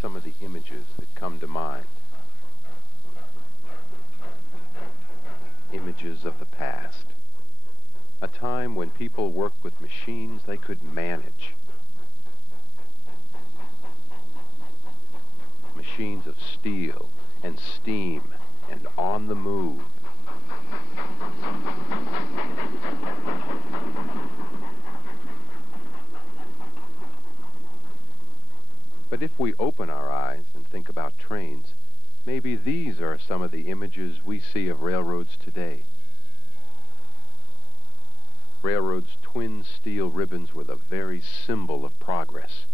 some of the images that come to mind. Images of the past. A time when people worked with machines they could manage. Machines of steel and steam and on the move. But if we open our eyes and think about trains, maybe these are some of the images we see of railroads today. Railroads' twin steel ribbons were the very symbol of progress.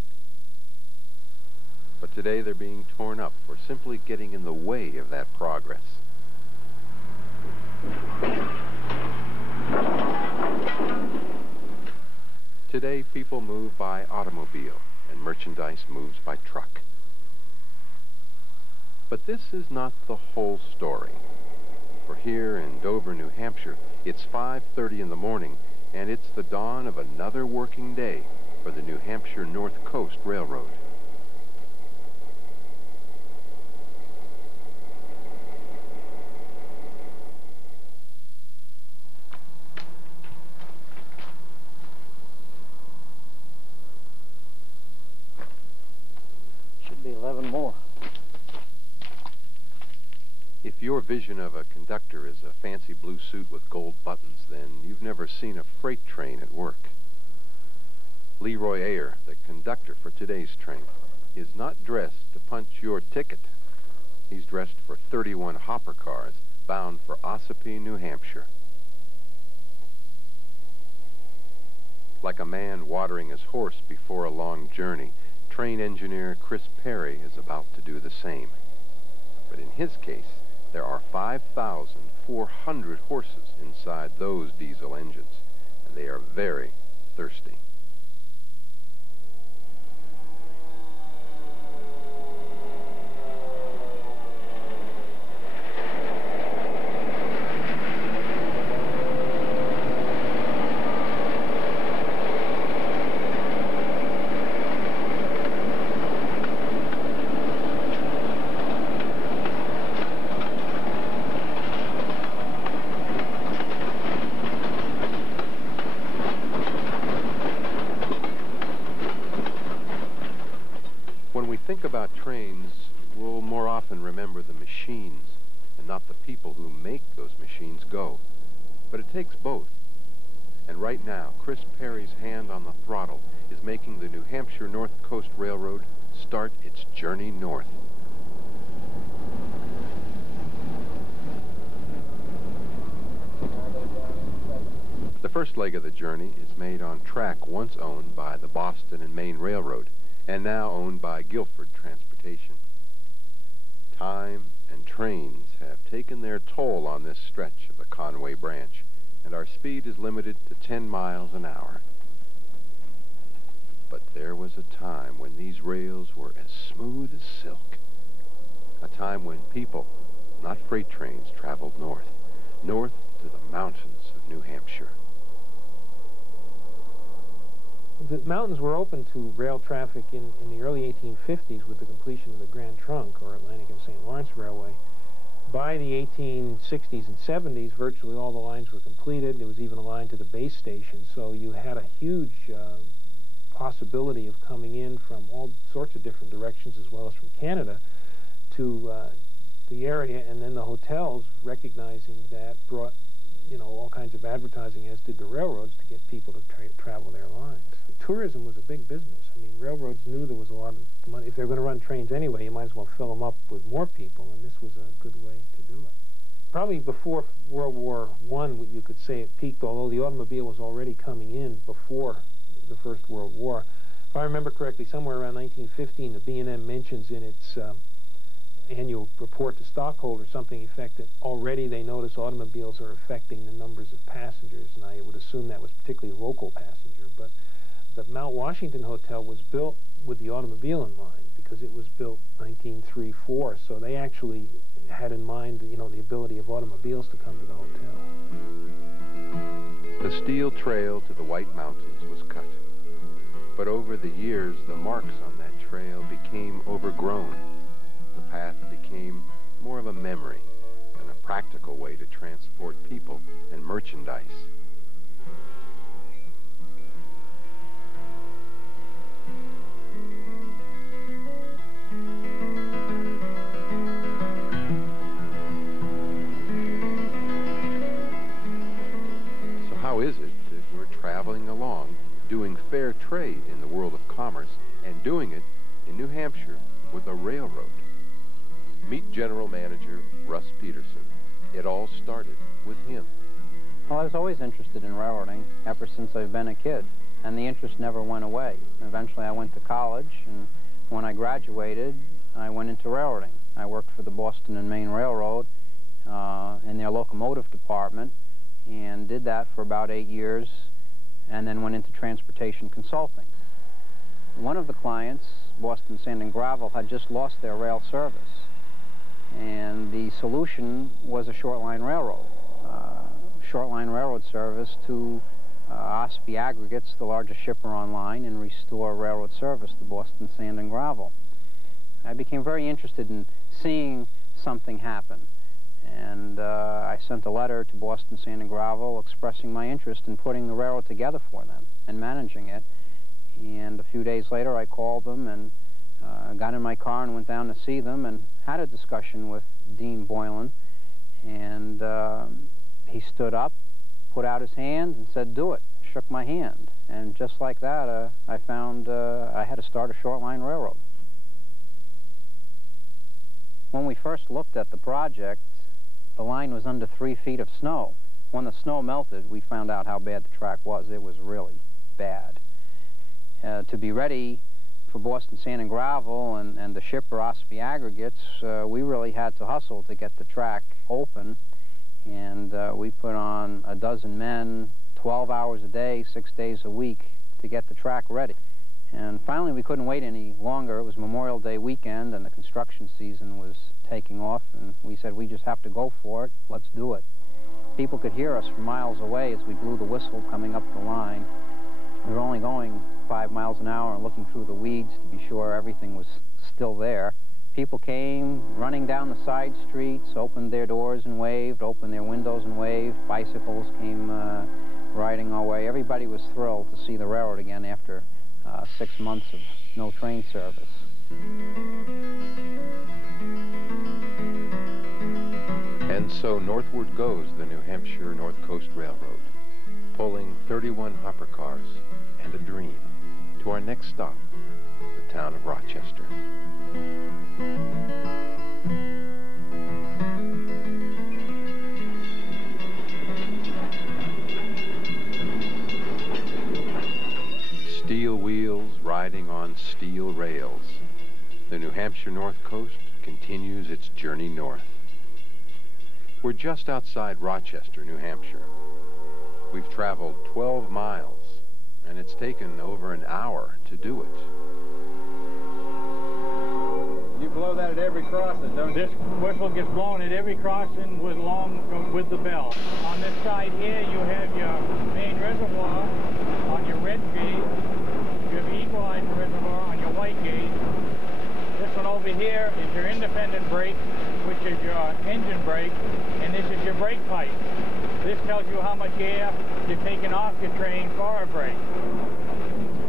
But today they're being torn up for simply getting in the way of that progress. Today people move by automobile and merchandise moves by truck. But this is not the whole story. For here in Dover, New Hampshire, it's 5:30 in the morning, and it's the dawn of another working day for the New Hampshire Northcoast Railroad. Should be 11 more. If your vision of a conductor is a fancy blue suit with gold buttons, then you've never seen a freight train at work. Leroy Ayer, the conductor for today's train, is not dressed to punch your ticket. He's dressed for 31 hopper cars bound for Ossipee, New Hampshire. Like a man watering his horse before a long journey, train engineer Chris Perry is about to do the same. But in his case, there are 5,400 horses inside those diesel engines, and they are very thirsty. Think about trains, we'll more often remember the machines and not the people who make those machines go. But it takes both. And right now, Chris Perry's hand on the throttle is making the New Hampshire Northcoast Railroad start its journey north. The first leg of the journey is made on track once owned by the Boston and Maine Railroad, and now owned by Guilford Transportation. Time and trains have taken their toll on this stretch of the Conway branch, and our speed is limited to 10 miles an hour. But there was a time when these rails were as smooth as silk. A time when people, not freight trains, traveled north, north to the mountains of New Hampshire. The mountains were open to rail traffic in the early 1850s with the completion of the Grand Trunk, or Atlantic and St. Lawrence Railway. By the 1860s and 70s, virtually all the lines were completed. There was even a line to the base station, so you had a huge possibility of coming in from all sorts of different directions, as well as from Canada, to the area, and then the hotels, recognizing that, brought all kinds of advertising, as did the railroads, to get people to travel their lines. Tourism was a big business. I mean, railroads knew there was a lot of money. If they're going to run trains anyway, you might as well fill them up with more people, and this was a good way to do it. Probably before World War I, you could say it peaked, although the automobile was already coming in before the First World War. If I remember correctly, somewhere around 1915, the B&M mentions in its annual report to stockholders something effect that already they notice automobiles are affecting the numbers of passengers, and I would assume that was particularly local passenger. But the Mount Washington Hotel was built with the automobile in mind, because it was built 1903-4, so they actually had in mind, the ability of automobiles to come to the hotel. The steel trail to the White Mountains was cut, but over the years, the marks on that trail trail became overgrown. The path became more of a memory than a practical way to transport people and merchandise. So how is it that we're traveling along, doing fair trade in the world of commerce, and doing it in New Hampshire with a railroad? Meet General Manager Russ Peterson. It all started with him. Well, I was always interested in railroading ever since I've been a kid, and the interest never went away. Eventually I went to college, and when I graduated, I went into railroading. I worked for the Boston and Maine Railroad in their locomotive department, and did that for about 8 years, and then went into transportation consulting. One of the clients, Boston Sand and Gravel, had just lost their rail service, and the solution was a short-line railroad. Short-line railroad service to Ospey Aggregates, the largest shipper on line, and restore railroad service to Boston Sand and Gravel. I became very interested in seeing something happen, and I sent a letter to Boston Sand and Gravel expressing my interest in putting the railroad together for them and managing it. And a few days later I called them and got in my car and went down to see them and had a discussion with Dean Boylan, and he stood up, put out his hand, and said, "Do it." Shook my hand, and just like that, I found I had to start a short-line railroad. When we first looked at the project, the line was under 3 feet of snow. When the snow melted, we found out how bad the track was. It was really bad. To be ready for Boston Sand and Gravel and the shipper Ospey Aggregates, we really had to hustle to get the track open, and we put on a dozen men, 12 hours a day, 6 days a week to get the track ready. And finally we couldn't wait any longer. It was Memorial Day weekend and the construction season was taking off, and we said, we just have to go for it, let's do it. People could hear us from miles away as we blew the whistle coming up the line. We were only going 5 miles an hour and looking through the weeds to be sure everything was still there. People came running down the side streets, opened their doors and waved, opened their windows and waved. Bicycles came riding our way. Everybody was thrilled to see the railroad again after 6 months of no train service. And so northward goes the New Hampshire Northcoast Railroad, pulling 31 hopper cars and a dream to our next stop, the town of Rochester. Steel wheels riding on steel rails. The New Hampshire Northcoast continues its journey north. We're just outside Rochester, New Hampshire. We've traveled 12 miles, and it's taken over an hour to do it. You blow that at every crossing, don't you? This whistle gets blown at every crossing with the bell. On this side here, you have your main reservoir on your red gauge. You have equalizer reservoir on your white gauge. This one over here is your independent brake, which is your engine brake, and this is your brake pipe. This tells you how much air you're taking off your train for a brake.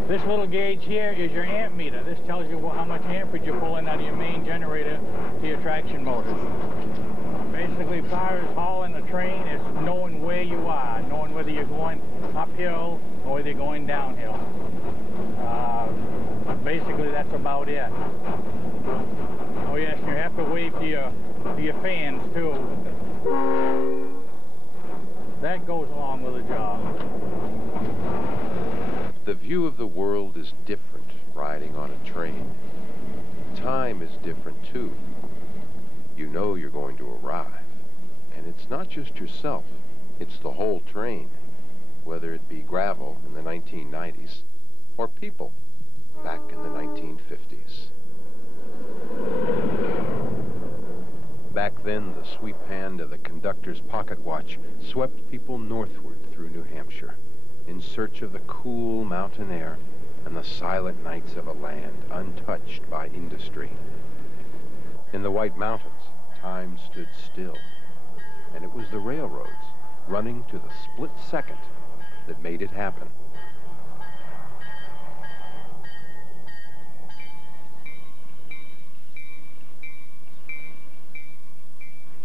This little gauge here is your amp meter. This tells you how much amperage you're pulling out of your main generator to your traction motor. Basically, as far as hauling a train, is knowing where you are, knowing whether you're going uphill or whether you're going downhill. Basically, that's about it. Oh yes, you have to wave to your fans too. That goes along with the job. The view of the world is different riding on a train. Time is different too. You know you're going to arrive. And it's not just yourself, it's the whole train. Whether it be gravel in the 1990s or people back in the 1950s. Back then, the sweep hand of the conductor's pocket watch swept people northward through New Hampshire in search of the cool mountain air and the silent nights of a land untouched by industry. In the White Mountains, time stood still, and it was the railroads running to the split second that made it happen.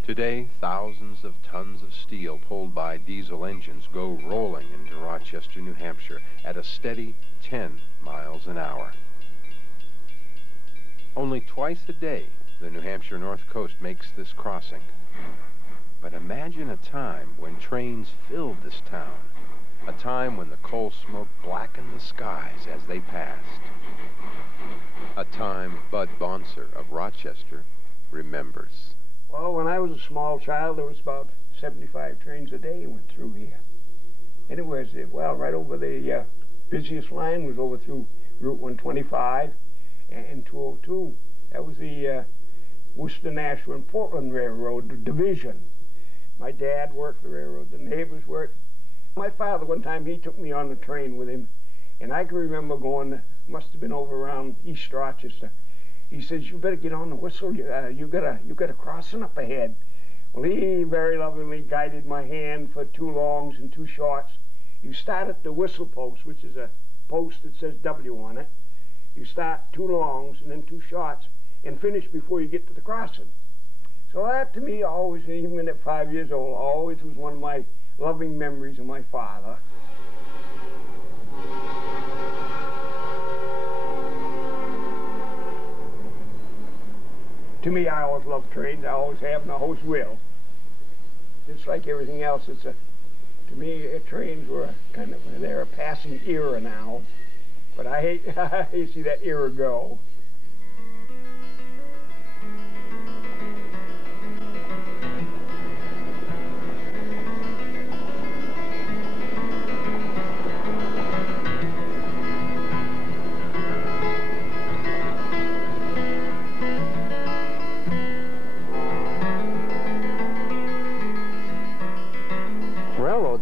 Today, thousands of tons of steel pulled by diesel engines go rolling into Rochester, New Hampshire at a steady 10 miles an hour. Only twice a day, the New Hampshire North Coast makes this crossing. But imagine a time when trains filled this town, a time when the coal smoke blackened the skies as they passed. A time Bud Bonser of Rochester remembers. Well, when I was a small child, there was about 75 trains a day went through here. And it was, well, right over the busiest line was over through Route 125 and 202. That was the Worcester, Nashua, and Portland Railroad division. My dad worked the railroad, the neighbors worked. My father, one time, he took me on the train with him, and I can remember going, must have been over around East Rochester. He says, "You better get on the whistle. You got a crossing up ahead." Well, he very lovingly guided my hand for 2 longs and 2 shorts. You start at the whistle post, which is a post that says W on it. You start 2 longs and then 2 shorts and finish before you get to the crossing. So that, to me, always, even at 5 years old, always was one of my loving memories of my father. To me, I always loved trains. I always have, and I always will. Just like everything else, to me, trains were they're a passing era now. But I hate to see that era go.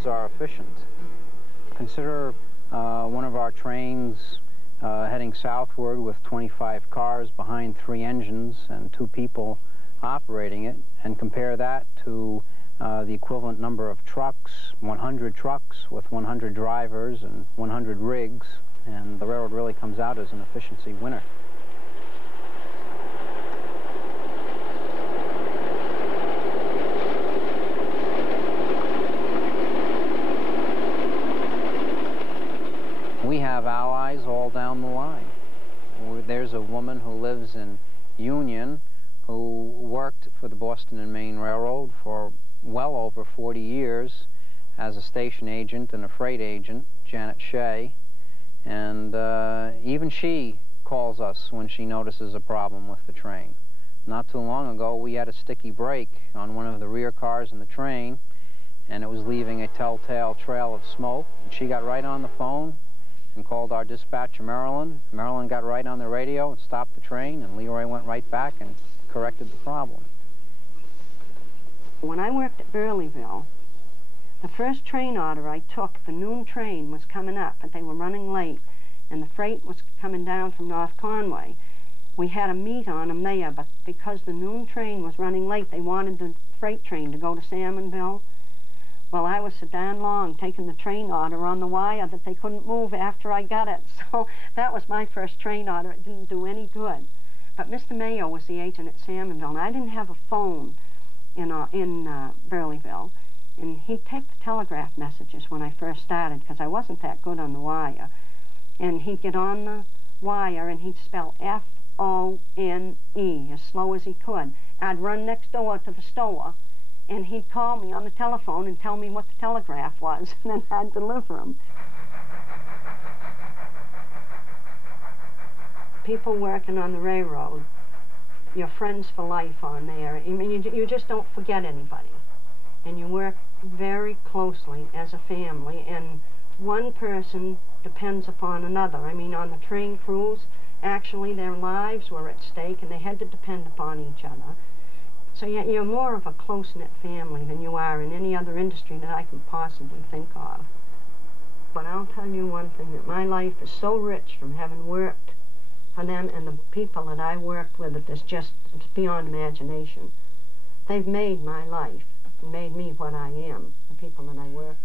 Are efficient. Consider one of our trains heading southward with 25 cars behind 3 engines and 2 people operating it, and compare that to the equivalent number of trucks, 100 trucks with 100 drivers and 100 rigs, and the railroad really comes out as an efficiency winner. We have allies all down the line. There's a woman who lives in Union who worked for the Boston and Maine Railroad for well over 40 years as a station agent and a freight agent, Janet Shea, and even she calls us when she notices a problem with the train. Not too long ago, we had a sticky brake on one of the rear cars in the train, and it was leaving a telltale trail of smoke, and she got right on the phone and called our dispatcher, Marilyn. Marilyn got right on the radio and stopped the train, and Leroy went right back and corrected the problem. When I worked at Burleyville, the first train order I took, the noon train was coming up, but they were running late, and the freight was coming down from North Conway. We had a meet on them there, but because the noon train was running late, they wanted the freight train to go to Salmonville. Well, I was so darn long taking the train order on the wire that they couldn't move after I got it. So that was my first train order. It didn't do any good. But Mr. Mayo was the agent at Salmonville, and I didn't have a phone in Burleyville. And he'd take the telegraph messages when I first started, because I wasn't that good on the wire. And he'd get on the wire, and he'd spell F-O-N-E as slow as he could. I'd run next door to the store, and he'd call me on the telephone and tell me what the telegraph was, and then I'd deliver them. People working on the railroad, you're friends for life on there. I mean, you just don't forget anybody. And you work very closely as a family, and one person depends upon another. I mean, on the train crews, actually their lives were at stake, and they had to depend upon each other. So you're more of a close-knit family than you are in any other industry that I can possibly think of. but I'll tell you one thing, that my life is so rich from having worked for them and the people that I worked with, that it's beyond imagination. They've made my life and made me what I am, the people that I work with.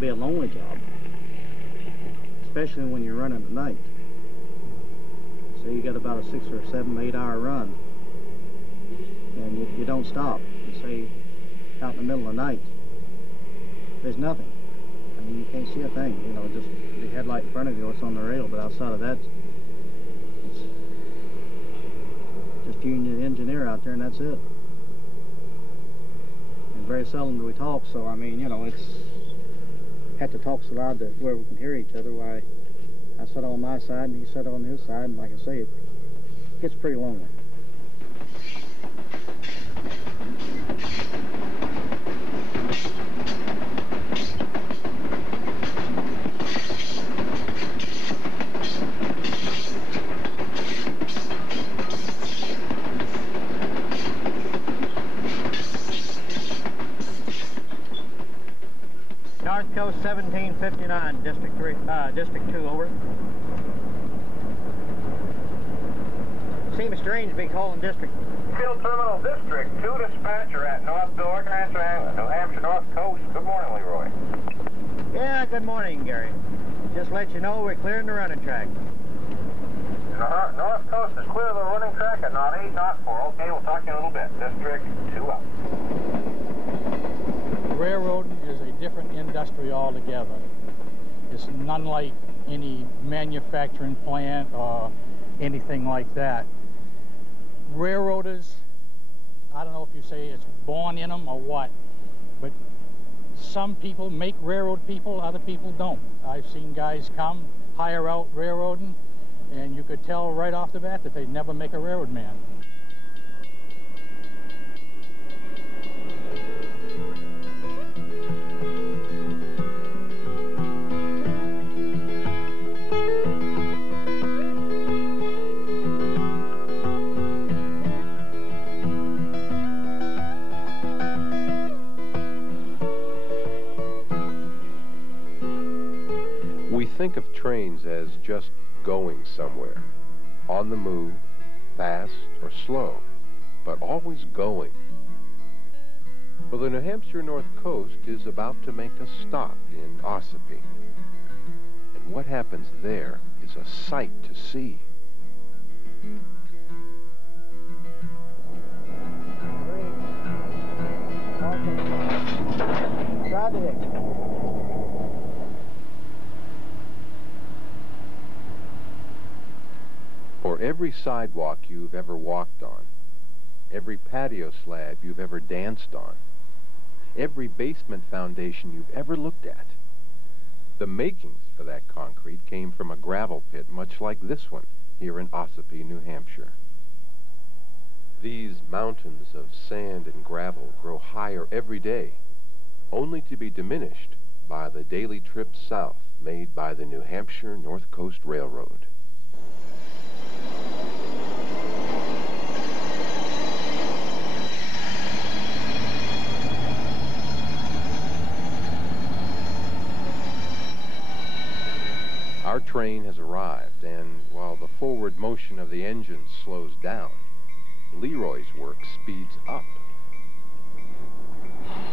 Be a lonely job, especially when you're running at night. So you got about a 6 or 7, 8 hour run, and you don't stop. You say out in the middle of the night, there's nothing. I mean, you can't see a thing. You know, just the headlight in front of you, it's on the rail, but outside of that, it's just you and the engineer out there, and that's it. And very seldom do we talk. So I mean, you know, it's have to talk so loud that where we can hear each other. Why, I sit on my side and he sat on his side, and like I say, it gets pretty lonely. North Coast 1759, District 2, over. Seems strange to be calling District. Field Terminal District 2 dispatcher at Northville, Arkansas, New Hampshire North Coast. Good morning, Leroy. Yeah, good morning, Gary. Just let you know we're clearing the running track. North Coast is clear of the running track at knot 8, knot 4. Okay, we'll talk to you in a little bit. District 2 out. Railroading is a different industry altogether. It's none like any manufacturing plant or anything like that. Railroaders, I don't know if you say it's born in them or what, but some people make railroad people, other people don't. I've seen guys come, hire out railroading, and you could tell right off the bat that they'd never make a railroad man. We think of trains as just going somewhere, on the move, fast or slow, but always going. Well, the New Hampshire North Coast is about to make a stop in Ossipee. And what happens there is a sight to see. Drive it in. For every sidewalk you've ever walked on, every patio slab you've ever danced on, every basement foundation you've ever looked at, the makings for that concrete came from a gravel pit much like this one here in Ossipee, New Hampshire. These mountains of sand and gravel grow higher every day, only to be diminished by the daily trips south made by the New Hampshire Northcoast Railroad. Our train has arrived, and while the forward motion of the engine slows down, Leroy's work speeds up.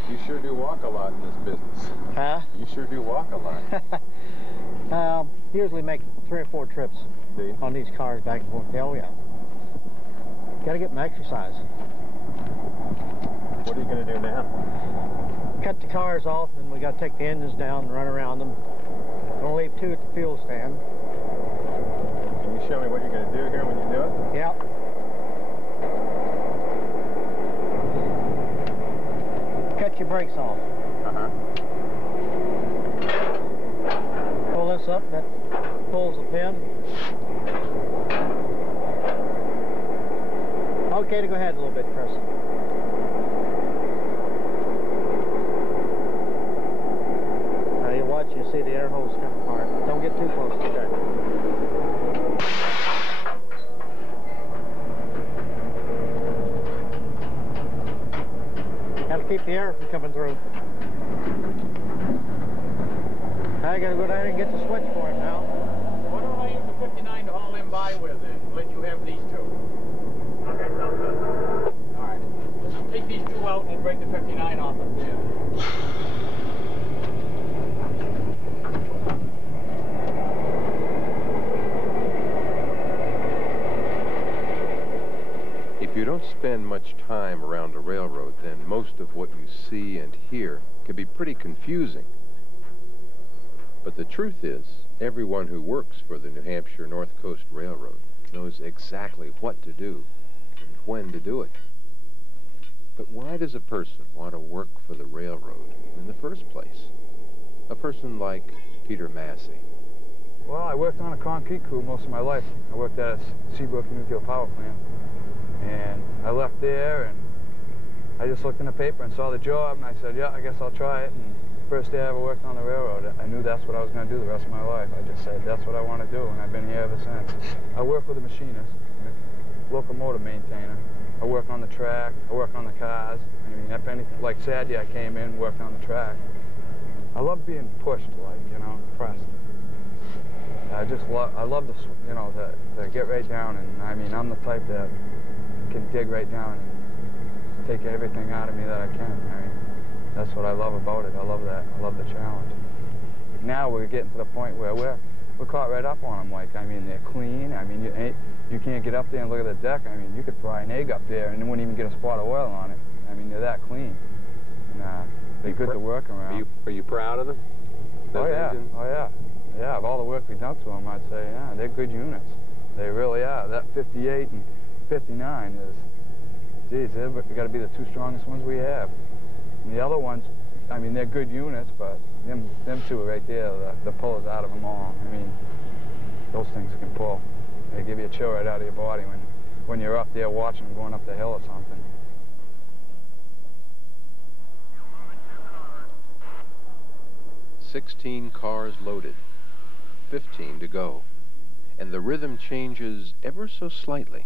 You sure do walk a lot in this business. Huh? You sure do walk a lot. Usually make 3 or 4 trips on these cars back and forth. Oh, yeah. Got to get my exercise. What are you going to do now? Cut the cars off, and we got to take the engines down and run around them. Gonna leave 2 at the fuel stand. Can you show me what you're going to do here when you do it? Yep. Cut your brakes off. Pull this up, that pulls the pin. Okay to go ahead a little bit, Chris. Now you watch, you see the air hose come apart. Don't get too close to that. Got to keep the air from coming through. I got to go down and get the switch for him now. Why don't I use the 59 to haul him by with and let you have these two? Okay, sounds good. All right. Let's take these two out and we'll break the 59 off up there. If you don't spend much time around a railroad, then most of what you see and hear can be pretty confusing. But the truth is, everyone who works for the New Hampshire Northcoast Railroad knows exactly what to do and when to do it. But why does a person want to work for the railroad in the first place? A person like Peter Massey. Well, I worked on a concrete crew most of my life. I worked at a Seabrook nuclear power plant. And I left there, and I just looked in the paper and saw the job, and I said, yeah, I guess I'll try it. And first day I ever worked on the railroad, I knew that's what I was going to do the rest of my life. I just said, that's what I want to do, and I've been here ever since. I work with a machinist, locomotive maintainer. I work on the track, I work on the cars. I mean, if anything, like Saturday I came in, worked on the track. I love being pushed, like, you know, pressed. I love to, you know, to get right down, and I mean, I'm the type that can dig right down and take everything out of me that I can. I mean, that's what I love about it. I love that. I love the challenge. Now we're getting to the point where we're caught right up on them. Like, I mean, they're clean. I mean, you can't get up there and look at the deck. I mean, you could fry an egg up there and it wouldn't even get a spot of oil on it. I mean, they're that clean. And they're good to work around. Are you proud of them? Oh yeah. Engines? Oh yeah. Yeah. Of all the work we've done to them, I'd say, yeah, they're good units. They really are. That 58 and 59 is, geez, they've got to be the two strongest ones we have. And the other ones, I mean, they're good units, but them two right there, the pullers out of them all. I mean, those things can pull. They give you a chill right out of your body when you're up there watching them going up the hill or something. "16 cars loaded, 15 to go, and the rhythm changes ever so slightly.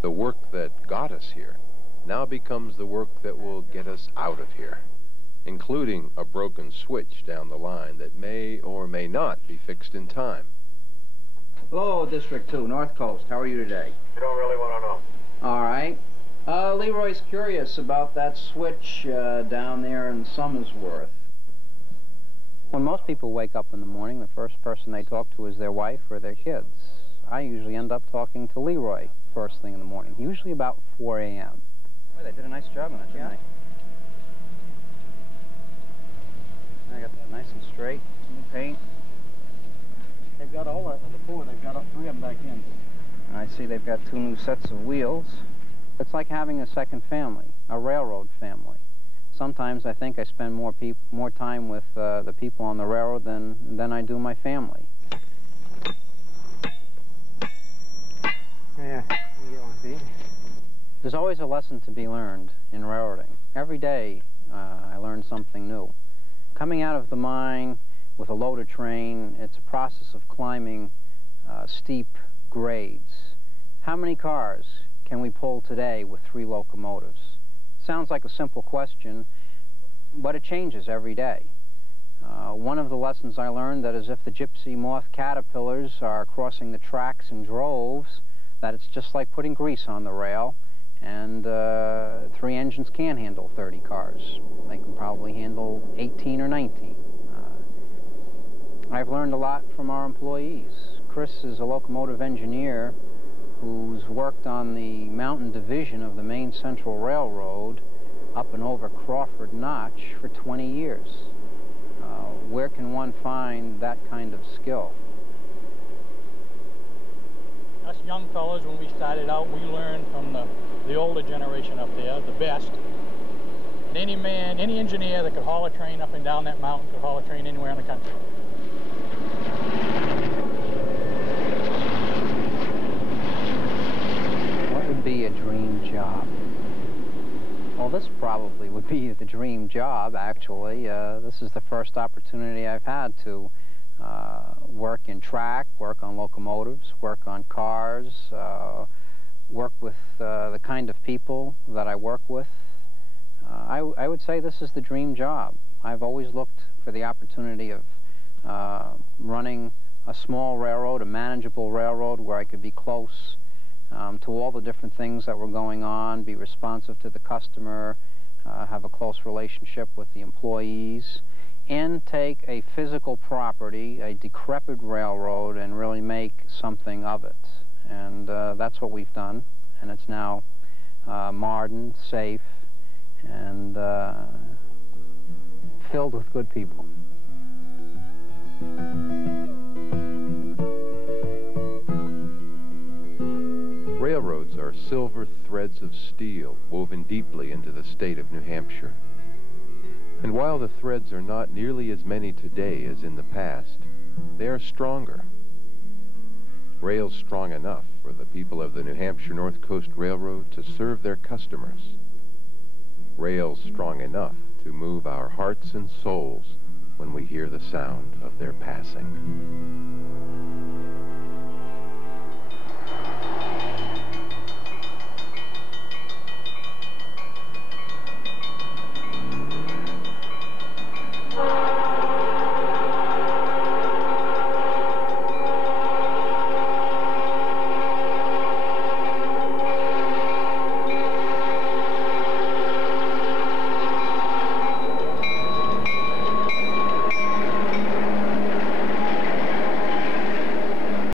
The work that got us here now becomes the work that will get us out of here, including a broken switch down the line that may or may not be fixed in time." Hello, District 2, North Coast. How are you today? You don't really want to know. All right. Leroy's curious about that switch down there in Somersworth. When most people wake up in the morning, the first person they talk to is their wife or their kids. I usually end up talking to Leroy first thing in the morning, usually about 4 a.m. Boy, they did a nice job on it, didn't they? I got that nice and straight, new paint. They've got all of the four. They've got 3 of them back in. I see they've got 2 new sets of wheels. It's like having a second family, a railroad family. Sometimes I think I spend more time with the people on the railroad than I do my family. Yeah, you get one, see? There's always a lesson to be learned in railroading. Every day I learn something new. Coming out of the mine with a loader train, it's a process of climbing steep grades. How many cars can we pull today with 3 locomotives? Sounds like a simple question, but it changes every day. One of the lessons I learned that is if the gypsy moth caterpillars are crossing the tracks in droves, that it's just like putting grease on the rail, and 3 engines can handle 30 cars. They can probably handle 18 or 19. I've learned a lot from our employees. Chris is a locomotive engineer who's worked on the mountain division of the Main Central Railroad up and over Crawford Notch for 20 years. Where can one find that kind of skill? Us young fellows, when we started out, we learned from the older generation up there, the best. And any man, any engineer that could haul a train up and down that mountain could haul a train anywhere in the country. What would be a dream job? Well, this probably would be the dream job, actually. This is the first opportunity I've had to work in track, work on locomotives, work on cars, work with the kind of people that I work with. I would say this is the dream job. I've always looked for the opportunity of running a small railroad, a manageable railroad, where I could be close to all the different things that were going on, be responsive to the customer, have a close relationship with the employees, and take a physical property, a decrepit railroad, and really make something of it. And that's what we've done, and it's now modern, safe, and filled with good people. Railroads are silver threads of steel woven deeply into the state of New Hampshire. And while the threads are not nearly as many today as in the past, they are stronger. Rails strong enough for the people of the New Hampshire Northcoast Railroad to serve their customers. Rails strong enough to move our hearts and souls when we hear the sound of their passing.